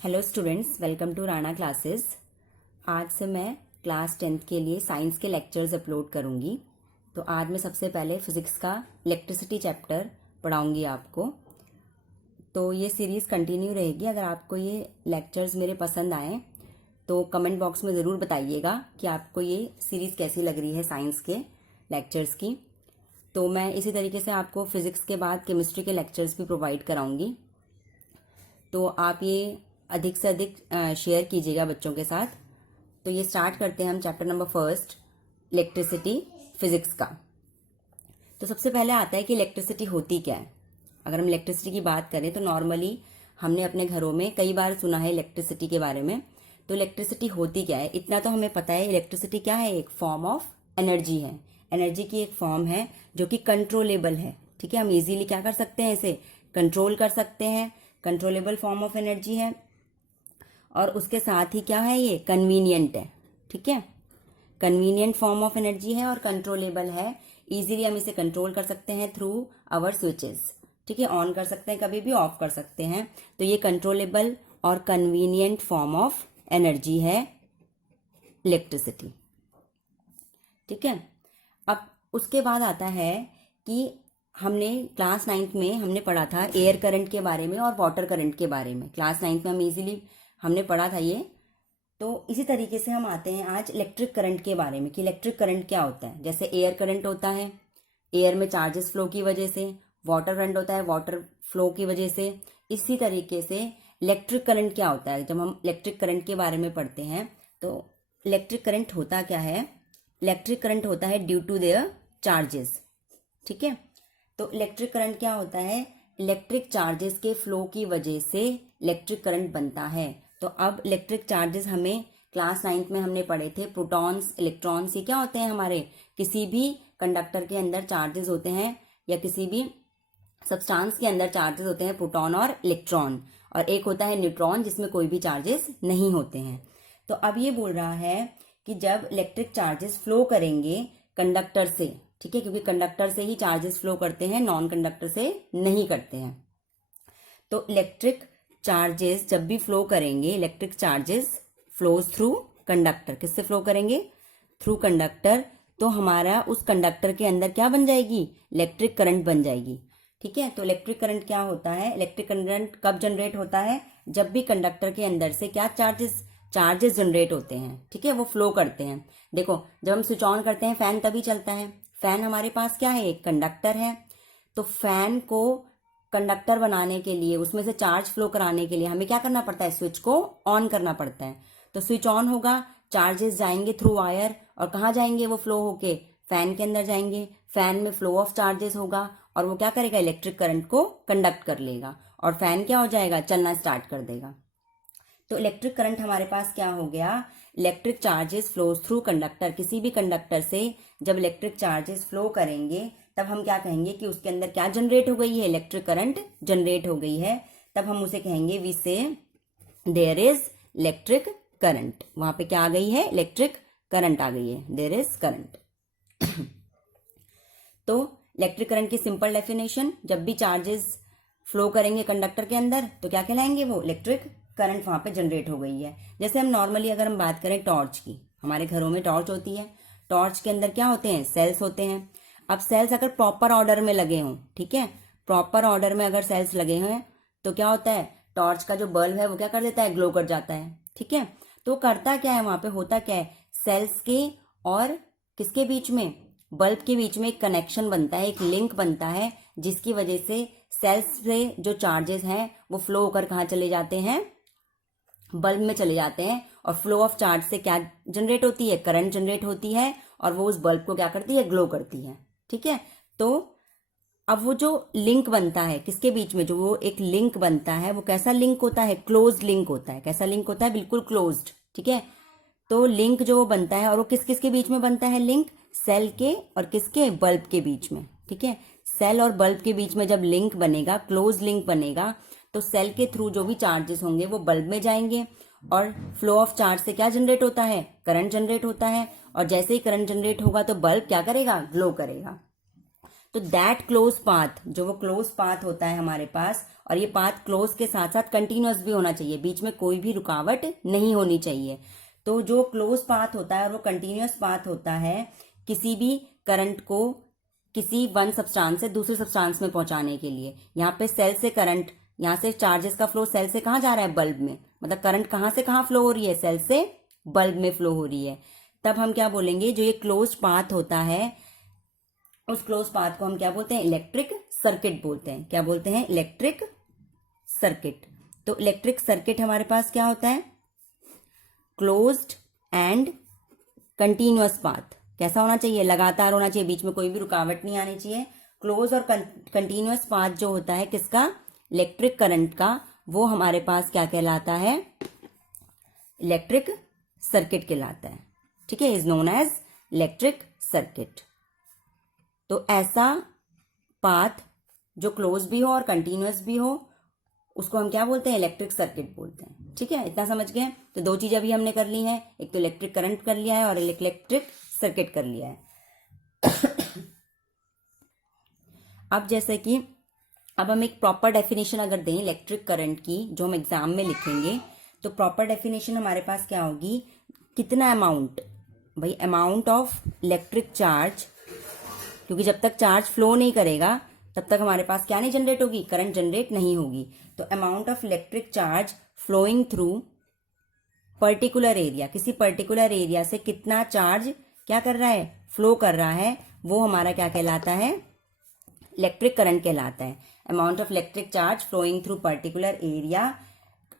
Hello students, welcome to Rana classes. आज से मैं क्लास 10th के लिए साइंस के लेक्चर्स अपलोड करूंगी। तो आज मैं सबसे पहले फिज़िक्स का इलेक्ट्रिसिटी चैप्टर पढ़ाऊंगी आपको। तो ये सीरीज़ कंटिन्यू रहेगी। अगर आपको ये लेक्चर्स मेरे पसंद आए तो कमेंट बॉक्स में ज़रूर बताइएगा कि आपको ये सीरीज़ कैसी लग रही है साइंस के लेक्चर्स की। तो मैं इसी तरीके से आपको फिज़िक्स के बाद केमिस्ट्री के लेक्चर्स भी प्रोवाइड कराऊंगी। तो आप ये अधिक से अधिक शेयर कीजिएगा बच्चों के साथ। तो ये स्टार्ट करते हैं हम chapter number first, electricity physics का। तो सबसे पहले आता है कि इलेक्ट्रिसिटी होती क्या है। अगर हम इलेक्ट्रिसिटी की बात करें तो नॉर्मली हमने अपने घरों में कई बार सुना है इलेक्ट्रिसिटी के बारे में। तो इलेक्ट्रिसिटी होती क्या है, इतना तो हमें पता है। इलेक्ट्रिसिटी क्या है? एक फॉर्म ऑफ एनर्जी है। एनर्जी की एक फॉर्म है जो कि कंट्रोलेबल है। ठीक है, हम इजीली क्या कर सकते हैं, इसे कंट्रोल कर सकते हैं। कंट्रोलेबल फॉर्म ऑफ एनर्जी है और उसके साथ ही क्या है, ये कन्वीनियंट है। ठीक है, कन्वीनियंट फॉर्म ऑफ एनर्जी है और कंट्रोलेबल है। इजीली हम इसे कंट्रोल कर सकते हैं थ्रू आवर स्विचेस। ठीक है, ऑन कर सकते हैं, कभी भी ऑफ कर सकते हैं। तो ये कंट्रोलेबल और कन्वीनियंट फॉर्म ऑफ एनर्जी है इलेक्ट्रिसिटी। ठीक है, अब उसके बाद आता है कि हमने क्लास 9th में हमने पढ़ा था एयर करंट के बारे में और वाटर करंट के बारे में। क्लास 9th में हम इजीली हमने पढ़ा था ये। तो इसी तरीके से हम आते हैं आज इलेक्ट्रिक करंट के बारे में कि इलेक्ट्रिक करंट क्या होता है। जैसे एयर करंट होता है, एयर में चार्जेस फ्लो की वजह से। वाटर करंट होता है, वाटर फ्लो की वजह से। इसी तरीके से इलेक्ट्रिक करंट क्या होता है। जब हम इलेक्ट्रिक करंट के बारे में पढ़ते हैं तो इलेक्ट्रिक करंट होता क्या है? इलेक्ट्रिक करंट होता है ड्यू टू देयर चार्जेस। ठीक है, तो इलेक्ट्रिक करंट क्या होता है? इलेक्ट्रिक चार्जेस के फ्लो की वजह से इलेक्ट्रिक करंट बनता है। तो अब इलेक्ट्रिक चार्जेस हमें क्लास 9th में हमने पढ़े थे, प्रोटॉन्स इलेक्ट्रॉन्स। ये क्या होते हैं? हमारे किसी भी कंडक्टर के अंदर चार्जेस होते हैं या किसी भी सब्सटेंस के अंदर चार्जेस होते हैं, प्रोटॉन और इलेक्ट्रॉन। और एक होता है न्यूट्रॉन जिसमें कोई भी चार्जेस नहीं होते हैं। तो अब ये बोल रहा है कि जब इलेक्ट्रिक चार्जेस फ्लो करेंगे कंडक्टर से, ठीक है, क्योंकि कंडक्टर से ही चार्जेस फ्लो करते हैं, नॉन कंडक्टर से नहीं करते हैं। तो इलेक्ट्रिक चार्जेस जब भी फ्लो करेंगे, electric charges flows through conductor. किससे फ्लो करेंगे? Through conductor. तो हमारा उस कंडक्टर के अंदर क्या बन जाएगी? इलेक्ट्रिक करंट बन जाएगी। ठीक है, तो इलेक्ट्रिक करंट क्या होता है? इलेक्ट्रिक करंट कब जनरेट होता है? जब भी कंडक्टर के अंदर से क्या चार्जेस जनरेट होते हैं। ठीक है, वो फ्लो करते हैं। देखो, जब हम स्विच ऑन करते हैं फैन तभी चलता है। फैन हमारे पास क्या है? एक कंडक्टर है। तो फैन को कंडक्टर बनाने के लिए, उसमें से चार्ज फ्लो कराने के लिए हमें क्या करना पड़ता है? स्विच को ऑन करना पड़ता है। तो स्विच ऑन होगा, चार्जेस जाएंगे थ्रू वायर और कहाँ जाएंगे? वो फ्लो होके फैन के अंदर जाएंगे। फैन में फ्लो ऑफ चार्जेस होगा और वो क्या करेगा? इलेक्ट्रिक करंट को कंडक्ट कर लेगा और फैन क्या हो जाएगा? चलना स्टार्ट कर देगा। तो इलेक्ट्रिक करंट हमारे पास क्या हो गया? Electric charges flows through conductor. किसी भी कंडक्टर से जब इलेक्ट्रिक चार्जेस फ्लो करेंगे तब हम क्या कहेंगे कि उसके अंदर क्या जनरेट हो गई है? इलेक्ट्रिक करंट जनरेट हो गई है। तब हम उसे कहेंगे वी से देयर इज इलेक्ट्रिक करंट। वहां पे क्या आ गई है? इलेक्ट्रिक करंट आ गई है, देयर इज करंट। तो इलेक्ट्रिक करंट की सिंपल डेफिनेशन, जब भी चार्जेस फ्लो करेंगे कंडक्टर के अंदर तो क्या कहलाएंगे? वो इलेक्ट्रिक करंट वहां पे जनरेट हो गई है। जैसे हम नॉर्मली अगर हम बात करें टॉर्च की, हमारे घरों में टॉर्च होती है। टॉर्च के अंदर क्या होते हैं? सेल्स होते हैं। अब सेल्स अगर प्रॉपर ऑर्डर में लगे हों, ठीक है, प्रॉपर ऑर्डर में अगर सेल्स लगे हैं तो क्या होता है? टॉर्च का जो बल्ब है वो क्या कर देता है? ग्लो कर जाता है। ठीक है, तो करता क्या है? वहां पे होता क्या है? सेल्स के और किसके बीच में? बल्ब के बीच में एक कनेक्शन बनता है, एक लिंक बनता है, जिसकी वजह से सेल्स से जो चार्जेस हैं वो फ्लो होकर कहाँ चले जाते हैं? बल्ब में चले जाते हैं। और फ्लो ऑफ चार्ज से क्या जनरेट होती है? करंट जनरेट होती है और वो उस बल्ब को क्या करती है? ग्लो करती है। ठीक है, तो अब वो जो लिंक बनता है किसके बीच में, जो वो एक लिंक बनता है, वो कैसा लिंक होता है? क्लोज्ड लिंक होता है। कैसा लिंक होता है? बिल्कुल क्लोज्ड। ठीक है, तो लिंक जो बनता है, और वो किस किस के बीच में बनता है लिंक? सेल के और किसके? बल्ब के बीच में। ठीक है, सेल और बल्ब के बीच में जब लिंक बनेगा, क्लोज लिंक बनेगा, तो सेल के थ्रू जो भी चार्जेस होंगे वो बल्ब में जाएंगे और फ्लो ऑफ चार्ज से क्या जनरेट होता है? करंट जनरेट होता है। और जैसे ही करंट जनरेट होगा तो बल्ब क्या करेगा? ग्लो करेगा। तो दैट क्लोज पाथ, जो वो क्लोज पाथ होता है हमारे पास, और ये पाथ क्लोज के साथ साथ कंटिन्यूअस भी होना चाहिए, बीच में कोई भी रुकावट नहीं होनी चाहिए। तो जो क्लोज पाथ होता है और वो कंटिन्यूअस पाथ होता है किसी भी करंट को किसी वन सब्सटेंस से दूसरे सब्सटेंस में पहुंचाने के लिए। यहाँ पे सेल से करंट, यहाँ से चार्जेस का फ्लो सेल से कहाँ जा रहा है, बल्ब में, मतलब करंट कहाँ से कहाँ फ्लो हो रही है, सेल से बल्ब में फ्लो हो रही है। तब हम क्या बोलेंगे, जो ये क्लोज पाथ होता है उस क्लोज पाथ को हम क्या बोलते हैं, इलेक्ट्रिक सर्किट बोलते हैं। क्या बोलते हैं, इलेक्ट्रिक सर्किट। तो इलेक्ट्रिक सर्किट हमारे पास क्या होता है, क्लोज्ड एंड कंटिन्यूअस पाथ। कैसा होना चाहिए, लगातार होना चाहिए, बीच में कोई भी रुकावट नहीं आनी चाहिए। क्लोज और कंटिन्यूअस पाथ जो होता है किसका, इलेक्ट्रिक करंट का, वो हमारे पास क्या कहलाता है, इलेक्ट्रिक सर्किट कहलाता है। ठीक है, is known as electric circuit. तो ऐसा पाथ जो क्लोज भी हो और कंटिन्यूअस भी हो उसको हम क्या बोलते हैं, इलेक्ट्रिक सर्किट बोलते हैं। ठीक है, इतना समझ गए। तो दो चीजें अभी हमने कर ली हैं, एक तो इलेक्ट्रिक करंट कर लिया है और इलेक्ट्रिक सर्किट कर लिया है। अब जैसे कि अब हम एक प्रॉपर डेफिनेशन अगर दें इलेक्ट्रिक करंट की, जो हम एग्जाम में लिखेंगे, तो प्रॉपर डेफिनेशन हमारे पास क्या होगी, कितना अमाउंट, भाई अमाउंट ऑफ इलेक्ट्रिक चार्ज, क्योंकि जब तक चार्ज फ्लो नहीं करेगा तब तक हमारे पास क्या नहीं जनरेट होगी, करंट जनरेट नहीं होगी। तो amount of electric charge flowing through particular area, किसी पर्टिकुलर एरिया से कितना चार्ज क्या कर रहा है, फ्लो कर रहा है, वो हमारा क्या कहलाता है, इलेक्ट्रिक करंट कहलाता है। Amount of electric charge flowing through particular area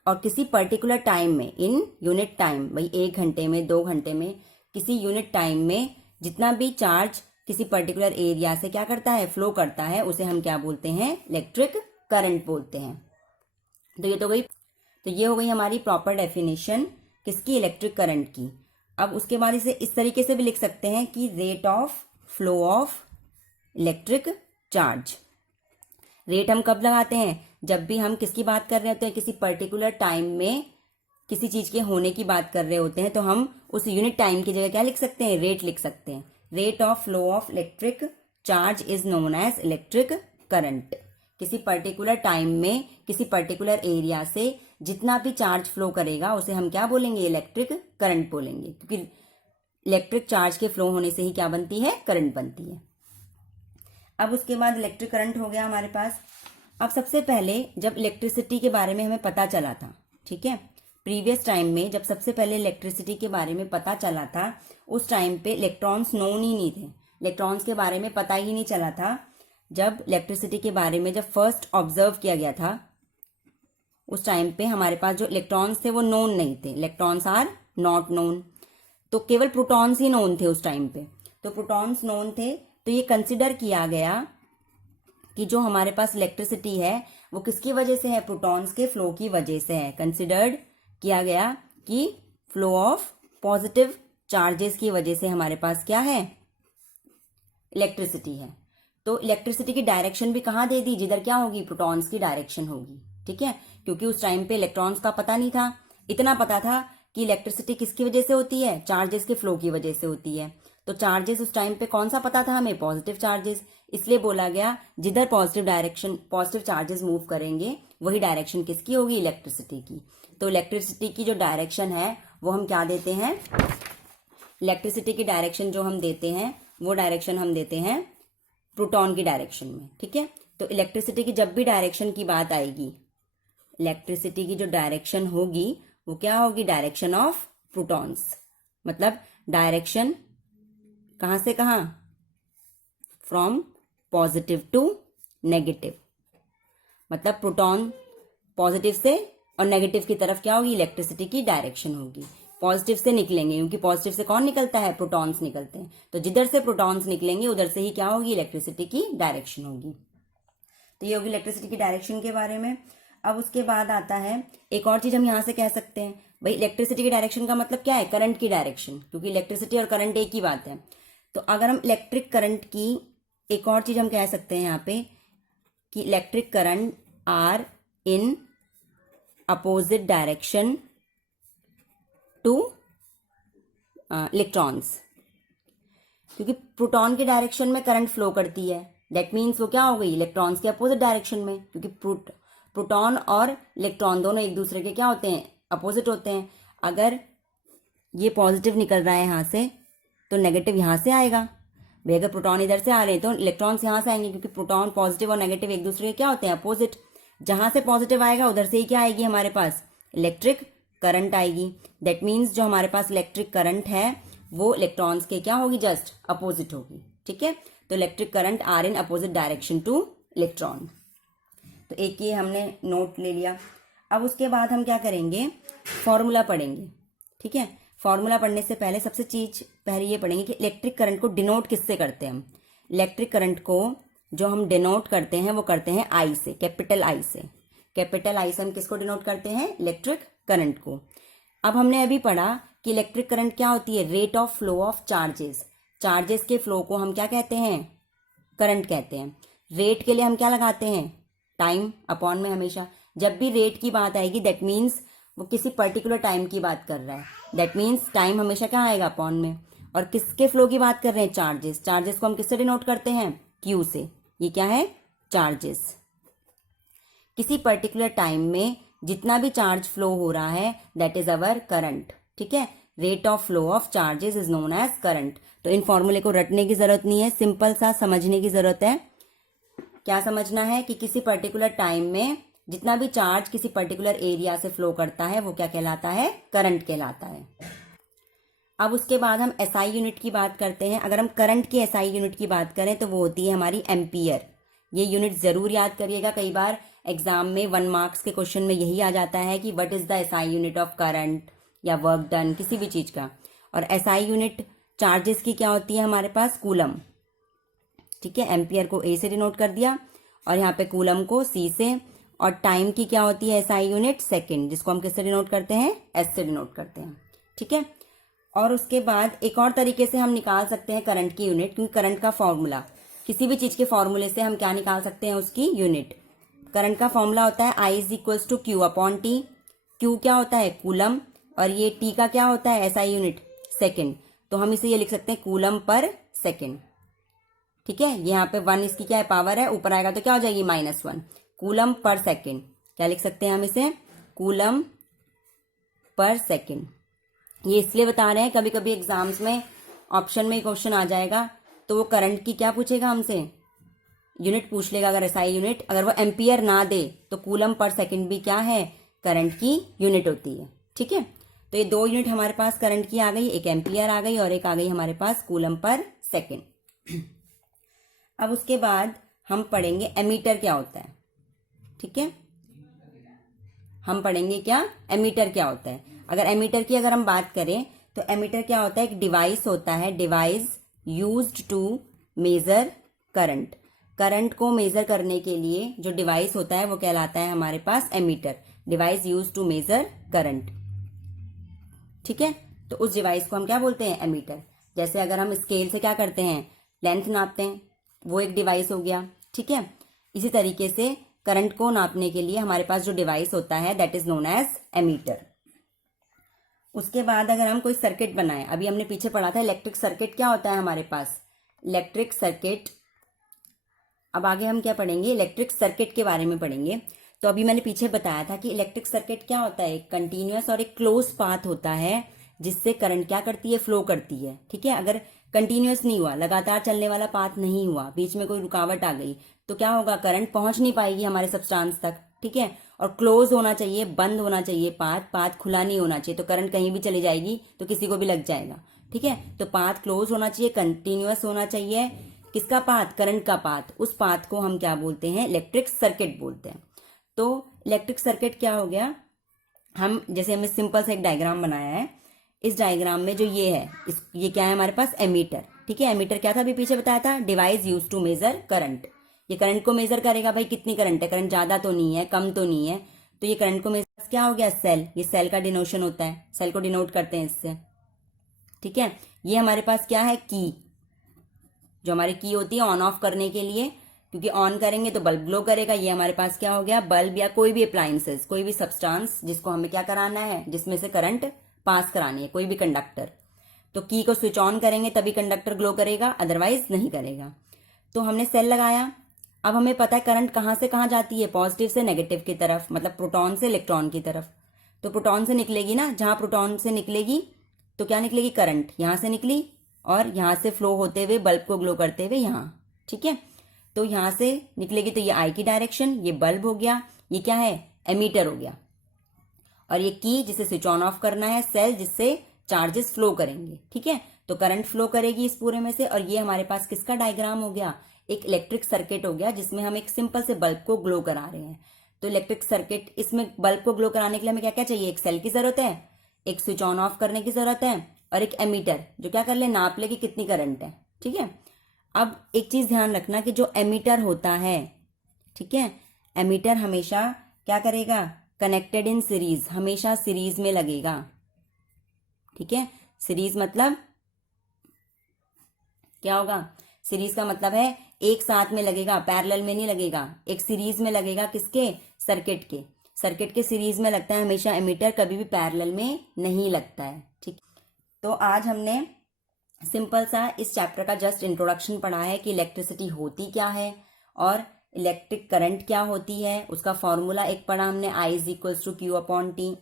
और किसी पर्टिकुलर टाइम में, इन यूनिट टाइम, भाई 1 घंटे में, 2 घंटे में, किसी यूनिट टाइम में जितना भी चार्ज किसी पर्टिकुलर एरिया से क्या करता है, फ्लो करता है, उसे हम क्या बोलते हैं, इलेक्ट्रिक करंट बोलते हैं। तो ये हो गई हमारी प्रॉपर डेफिनेशन किसकी, इलेक्ट्रिक करंट की। अब उसके बाद इसे इस तरीके से भी लिख सकते हैं कि rate of flow of electric charge. Rate हम कब लगाते हैं, जब भी हम किसकी बात कर रहे होते हैं, किसी पर्टिकुलर टाइम में किसी चीज के होने की बात कर रहे होते हैं, तो हम उस यूनिट टाइम की जगह क्या लिख सकते हैं, रेट लिख सकते हैं। Rate of flow of electric charge is known as electric current. किसी पर्टिकुलर टाइम में किसी पर्टिकुलर एरिया से जितना भी चार्ज फ्लो करेगा उसे हम क्या बोलेंगे, इलेक्ट्रिक करंट बोलेंगे, क्योंकि इलेक्ट्रिक चार्ज के फ्लो होने से ही क्या बनती है, करंट बनती है। अब उसके बाद इलेक्ट्रिक करंट हो गया हमारे पास। अब सबसे पहले जब इलेक्ट्रिसिटी के बारे में हमें पता चला था, ठीक है, प्रीवियस टाइम में जब सबसे पहले इलेक्ट्रिसिटी के बारे में पता चला था, उस टाइम पे इलेक्ट्रॉन्स नोन ही नहीं थे, इलेक्ट्रॉन्स के बारे में पता ही नहीं चला था। जब इलेक्ट्रिसिटी के बारे में जब फर्स्ट ऑब्जर्व किया गया था, उस टाइम पे हमारे पास जो इलेक्ट्रॉन्स थे वो नोन नहीं थे, इलेक्ट्रॉन्स आर नॉट नोन, तो केवल प्रोटॉन्स ही नोन थे उस टाइम पे। तो प्रोटॉन्स नोन थे, तो ये कंसिडर किया गया कि जो हमारे पास इलेक्ट्रिसिटी है वो किसकी वजह से है, प्रोटॉन्स के फ्लो की वजह से है। कंसिडर्ड किया गया कि फ्लो ऑफ पॉजिटिव चार्जेस की वजह से हमारे पास क्या है, इलेक्ट्रिसिटी है। तो इलेक्ट्रिसिटी की डायरेक्शन भी कहाँ दे दी, जिधर क्या होगी, प्रोटॉन्स की डायरेक्शन होगी। ठीक है, क्योंकि उस टाइम पे इलेक्ट्रॉन्स का पता नहीं था, इतना पता था कि इलेक्ट्रिसिटी किसकी वजह से होती है, चार्जेस के फ्लो की वजह से होती है। तो चार्जेस उस टाइम पे कौन सा पता था हमें, पॉजिटिव चार्जेस, इसलिए बोला गया जिधर पॉजिटिव चार्जेस मूव करेंगे वही डायरेक्शन किसकी होगी, इलेक्ट्रिसिटी की। तो इलेक्ट्रिसिटी की जो डायरेक्शन है वो हम क्या देते हैं, इलेक्ट्रिसिटी की डायरेक्शन जो हम देते हैं वो डायरेक्शन हम देते हैं प्रोटॉन की डायरेक्शन में। ठीक है, तो इलेक्ट्रिसिटी की जब भी डायरेक्शन की बात आएगी, इलेक्ट्रिसिटी की जो डायरेक्शन होगी वो क्या होगी, डायरेक्शन ऑफ प्रोटॉन्स, मतलब डायरेक्शन कहां से कहां, फ्रॉम पॉजिटिव टू नेगेटिव, मतलब प्रोटॉन पॉजिटिव से और नेगेटिव की तरफ क्या होगी, इलेक्ट्रिसिटी की डायरेक्शन होगी। पॉजिटिव से निकलेंगे, क्योंकि पॉजिटिव से कौन निकलता है, प्रोटॉन्स निकलते हैं, तो जिधर से प्रोटॉन्स निकलेंगे उधर से ही क्या होगी, इलेक्ट्रिसिटी की डायरेक्शन होगी। तो ये होगी इलेक्ट्रिसिटी की डायरेक्शन के बारे में। अब उसके बाद आता है एक और चीज हम यहां से कह सकते हैं, भाई इलेक्ट्रिसिटी की डायरेक्शन का मतलब क्या है, करंट की डायरेक्शन, क्योंकि इलेक्ट्रिसिटी और करंट एक ही बात है। तो अगर हम इलेक्ट्रिक करंट की एक और चीज हम कह सकते हैं यहाँ पे कि electric current are in opposite direction to electrons, क्योंकि प्रोटॉन के डायरेक्शन में करंट फ्लो करती है, दैट मीन्स वो क्या हो गई, इलेक्ट्रॉन्स के अपोजिट डायरेक्शन में, क्योंकि प्रोटॉन और इलेक्ट्रॉन दोनों एक दूसरे के क्या होते हैं, अपोजिट होते हैं। अगर ये पॉजिटिव निकल रहा है यहाँ से तो नेगेटिव यहाँ से आएगा भाई। अगर प्रोटॉन इधर से आ रहे हैं तो इलेक्ट्रॉन्स यहाँ से आएंगे, क्योंकि प्रोटॉन पॉजिटिव और नेगेटिव एक दूसरे के क्या होते हैं, अपोजिट। जहां से पॉजिटिव आएगा उधर से ही क्या आएगी हमारे पास, इलेक्ट्रिक करंट आएगी। दैट मीन्स जो हमारे पास इलेक्ट्रिक करंट है वो इलेक्ट्रॉन्स के क्या होगी, जस्ट अपोजिट होगी। ठीक है, तो electric current are in opposite direction to electron. तो एक ये हमने नोट ले लिया। अब उसके बाद हम क्या करेंगे, फॉर्मूला पढ़ेंगे। ठीक है, फॉर्मूला पढ़ने से पहले सबसे चीज पहले ये पढ़ेंगे कि इलेक्ट्रिक करंट को डिनोट किससे करते हैं हम। इलेक्ट्रिक करंट को जो हम डिनोट करते हैं वो करते हैं आई से, कैपिटल आई से। कैपिटल आई से हम किसको डिनोट करते हैं, इलेक्ट्रिक करंट को। अब हमने अभी पढ़ा कि इलेक्ट्रिक करंट क्या होती है, rate of flow of charges. Charges के फ्लो को हम क्या कहते हैं, करंट कहते हैं। रेट के लिए हम क्या लगाते हैं, टाइम अपॉन में। हमेशा जब भी रेट की बात आएगी दैट मीन्स वो किसी पर्टिकुलर टाइम की बात कर रहा है, दैट मीन्स टाइम हमेशा क्या आएगा, अपॉन में। और किसके फ्लो की बात कर रहे हैं, चार्जेस। चार्जेस को हम किससे डिनोट करते हैं, क्यू से। ये क्या है, चार्जेस। किसी पर्टिकुलर टाइम में जितना भी चार्ज फ्लो हो रहा है दैट इज अवर करंट। ठीक है, rate of flow of charges is known as current. तो इन फॉर्मूले को रटने की जरूरत नहीं है, सिंपल सा समझने की जरूरत है। क्या समझना है कि किसी पर्टिकुलर टाइम में जितना भी चार्ज किसी पर्टिकुलर एरिया से फ्लो करता है वो क्या कहलाता है, करंट कहलाता है। अब उसके बाद हम एसआई यूनिट की बात करते हैं। अगर हम करंट की एसआई यूनिट की बात करें तो वो होती है हमारी एम्पियर। ये यूनिट जरूर याद करिएगा, कई बार एग्जाम में 1 मार्क्स के क्वेश्चन में यही आ जाता है कि what is the SI unit of current या वर्क डन, किसी भी चीज का। और एसआई यूनिट चार्जेस की क्या होती है हमारे पास, कूलम। ठीक है, एम्पियर को ए से डिनोट कर दिया और यहाँ पे कूलम को सी से। और टाइम की क्या होती है एसआई यूनिट, सेकंड, जिसको हम किससे डिनोट करते हैं, एस से डिनोट करते हैं। ठीक है, और उसके बाद एक और तरीके से हम निकाल सकते हैं करंट की यूनिट, क्योंकि करंट का फॉर्मूला, किसी भी चीज के फॉर्मूले से हम क्या निकाल सकते हैं, उसकी यूनिट। करंट का फॉर्मूला होता है I is equals to Q upon T. Q क्या होता है, कूलम, और ये टी का क्या होता है, एसआई यूनिट, सेकेंड। तो हम इसे ये लिख सकते हैं कूलम पर सेकेंड। ठीक है, यहाँ पे 1 इसकी क्या है, पावर है, ऊपर आएगा तो क्या हो जाएगी, -1। कूलम पर सेकेंड क्या लिख सकते हैं हम इसे, कूलम पर सेकेंड। ये इसलिए बता रहे हैं, कभी कभी एग्जाम्स में ऑप्शन में क्वेश्चन आ जाएगा तो वो करंट की क्या पूछेगा हमसे, यूनिट पूछ लेगा। अगर एसआई यूनिट अगर वो एम्पियर ना दे तो कूलम पर सेकेंड भी क्या है, करंट की यूनिट होती है। ठीक है, तो ये 2 यूनिट हमारे पास करंट की आ गई, एक एम्पियर आ गई और एक आ गई हमारे पास कूलम पर सेकेंड। अब उसके बाद हम पढ़ेंगे एमीटर क्या होता है। ठीक है, हम पढ़ेंगे क्या, एमीटर क्या होता है। अगर एमीटर की अगर हम बात करें तो एमीटर क्या होता है, एक डिवाइस होता है, device used to measure current. Current को मेजर करने के लिए जो डिवाइस होता है वो कहलाता है हमारे पास ammeter, device used to measure current. ठीक है, तो उस डिवाइस को हम क्या बोलते हैं, एमीटर। जैसे अगर हम स्केल से क्या करते हैं, लेंथ नापते हैं, वो एक डिवाइस हो गया। ठीक है, इसी तरीके से करंट को नापने के लिए हमारे पास जो डिवाइस होता है that is known as ammeter. उसके बाद अगर हम कोई सर्किट बनाए, अभी हमने पीछे पढ़ा था इलेक्ट्रिक सर्किट क्या होता है हमारे पास, इलेक्ट्रिक सर्किट। अब आगे हम क्या पढ़ेंगे, इलेक्ट्रिक सर्किट के बारे में पढ़ेंगे। तो अभी मैंने पीछे बताया था कि इलेक्ट्रिक सर्किट क्या होता है, एक कंटिन्यूअस और एक क्लोज पाथ होता है जिससे करंट क्या करती है, फ्लो करती है। ठीक है, अगर कंटिन्यूअस नहीं हुआ, लगातार चलने वाला पाथ नहीं हुआ, बीच में कोई रुकावट आ गई तो क्या होगा, करंट पहुंच नहीं पाएगी हमारे सब्सटेंस तक। ठीक है, और क्लोज होना चाहिए, बंद होना चाहिए पाथ खुला नहीं होना चाहिए, तो करंट कहीं भी चली जाएगी तो किसी को भी लग जाएगा। ठीक है, तो पाथ क्लोज होना चाहिए, कंटिन्यूअस होना चाहिए। किसका पाथ, करंट का पाथ। उस पाथ को हम क्या बोलते हैं, इलेक्ट्रिक सर्किट बोलते हैं। तो इलेक्ट्रिक सर्किट क्या हो गया, हम जैसे हमने सिंपल सा एक डायग्राम बनाया है, इस डायग्राम में जो ये है, ये क्या है हमारे पास, एमीटर। ठीक है, एमीटर क्या था, अभी पीछे बताया था, device use to measure current. ये करंट को मेजर करेगा, भाई कितनी करंट है, करंट ज्यादा तो नहीं है, कम तो नहीं है, तो ये करंट को मेजर, क्या हो गया, सेल। ये सेल का डिनोशन होता है, सेल को डिनोट करते हैं इससे। ठीक है, ये हमारे पास क्या है, की, जो हमारी की होती है ऑन ऑफ करने के लिए, क्योंकि ऑन करेंगे तो बल्ब ग्लो करेगा। ये हमारे पास क्या हो गया, बल्ब या कोई भी अप्लायंसेस, कोई भी सब्सटेंस जिसको हमें क्या कराना है, जिसमें से करंट पास करानी है, कोई भी कंडक्टर। तो की को स्विच ऑन करेंगे तभी कंडक्टर ग्लो करेगा, अदरवाइज नहीं करेगा। तो हमने सेल लगाया, अब हमें पता है करंट कहाँ से कहाँ जाती है, पॉजिटिव से नेगेटिव की तरफ, मतलब प्रोटॉन से इलेक्ट्रॉन की तरफ। तो प्रोटॉन से निकलेगी ना, जहाँ प्रोटॉन से निकलेगी तो क्या निकलेगी, करंट यहाँ से निकली और यहाँ से फ्लो होते हुए बल्ब को ग्लो करते हुए यहाँ, ठीक है। तो यहाँ से निकलेगी तो ये आई की डायरेक्शन, ये बल्ब हो गया, ये क्या है, एमीटर हो गया, और ये की जिसे स्विच ऑन ऑफ करना है, सेल जिससे चार्जेस फ्लो करेंगे, ठीक है। तो करंट फ्लो करेगी इस पूरे में से, और ये हमारे पास किसका डायग्राम हो गया, एक इलेक्ट्रिक सर्किट हो गया, जिसमें हम एक सिंपल से बल्ब को ग्लो करा रहे हैं। तो इलेक्ट्रिक सर्किट, इसमें बल्ब को ग्लो कराने के लिए हमें क्या क्या चाहिए, एक सेल की जरूरत है, एक स्विच ऑन ऑफ करने की जरूरत है, और एक एमीटर जो क्या कर ले, नाप ले कि कितनी करंट है, ठीक है। अब एक चीज ध्यान रखना कि जो एमीटर होता है, ठीक है, एमीटर हमेशा क्या करेगा, कनेक्टेड इन सीरीज, हमेशा सीरीज में लगेगा, ठीक है। सीरीज मतलब क्या होगा, सीरीज का मतलब है एक साथ में लगेगा, पैरेलल में नहीं लगेगा, एक सीरीज में लगेगा, किसके, सर्किट के, सर्किट के सीरीज में लगता है हमेशा एमीटर, कभी भी पैरेलल में नहीं लगता है, ठीक। तो आज हमने सिंपल सा इस चैप्टर का जस्ट इंट्रोडक्शन पढ़ा है कि इलेक्ट्रिसिटी होती क्या है और इलेक्ट्रिक करंट क्या होती है, उसका फॉर्मूला एक पढ़ा हमने, I is equals to Q upon T.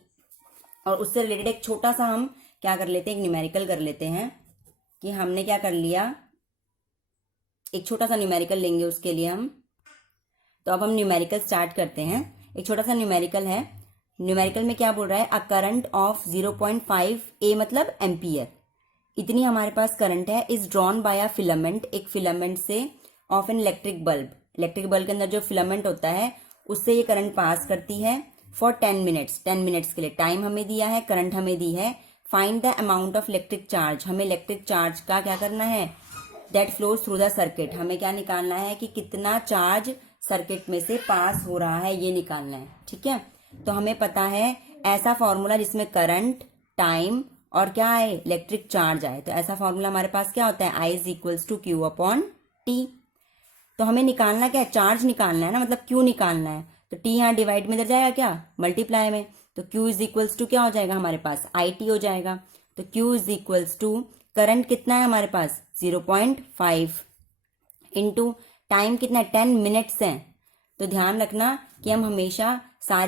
और उससे रिलेटेड एक छोटा सा हम क्या कर लेते हैं, एक न्यूमेरिकल कर लेते हैं, कि हमने क्या कर लिया, एक छोटा सा न्यूमेरिकल लेंगे उसके लिए हम। तो अब हम न्यूमेरिकल स्टार्ट करते हैं। एक छोटा सा न्यूमेरिकल है, न्यूमेरिकल में क्या बोल रहा है, अ करंट ऑफ 0.5 ए मतलब एम्पियर, इतनी हमारे पास करंट है, is drawn by a filament, एक फिलामेंट से, of an electric bulb, electric bulb के अंदर जो फिलामेंट होता है उससे ये करंट पास करती है फॉर 10 मिनट्स, 10 मिनट्स के लिए टाइम हमें दिया है, करंट हमें दी है। Find the amount of electric charge, हमें इलेक्ट्रिक चार्ज का क्या करना है, that flows through the circuit, हमें क्या निकालना है कि कितना चार्ज सर्किट में से पास हो रहा है, ये निकालना है, ठीक है। तो हमें पता है ऐसा फॉर्मूला जिसमें करंट, टाइम और क्या आए, इलेक्ट्रिक चार्ज आए, तो ऐसा फॉर्मूला हमारे पास क्या होता है, I is equals to Q upon T. तो हमें निकालना क्या है, चार्ज निकालना है ना, मतलब क्यू निकालना है, तो टी यहाँ डिवाइड में इधर जाएगा क्या, मल्टीप्लाई में, तो क्यू इज इक्वल्स टू क्या हो जाएगा हमारे पास, आई टी हो जाएगा। तो Q is equals to, current कितना है हमारे पास 0.5 इंटू टाइम कितना है 10 मिनट्स है। तो ध्यान रखना कि हम हमेशा सारे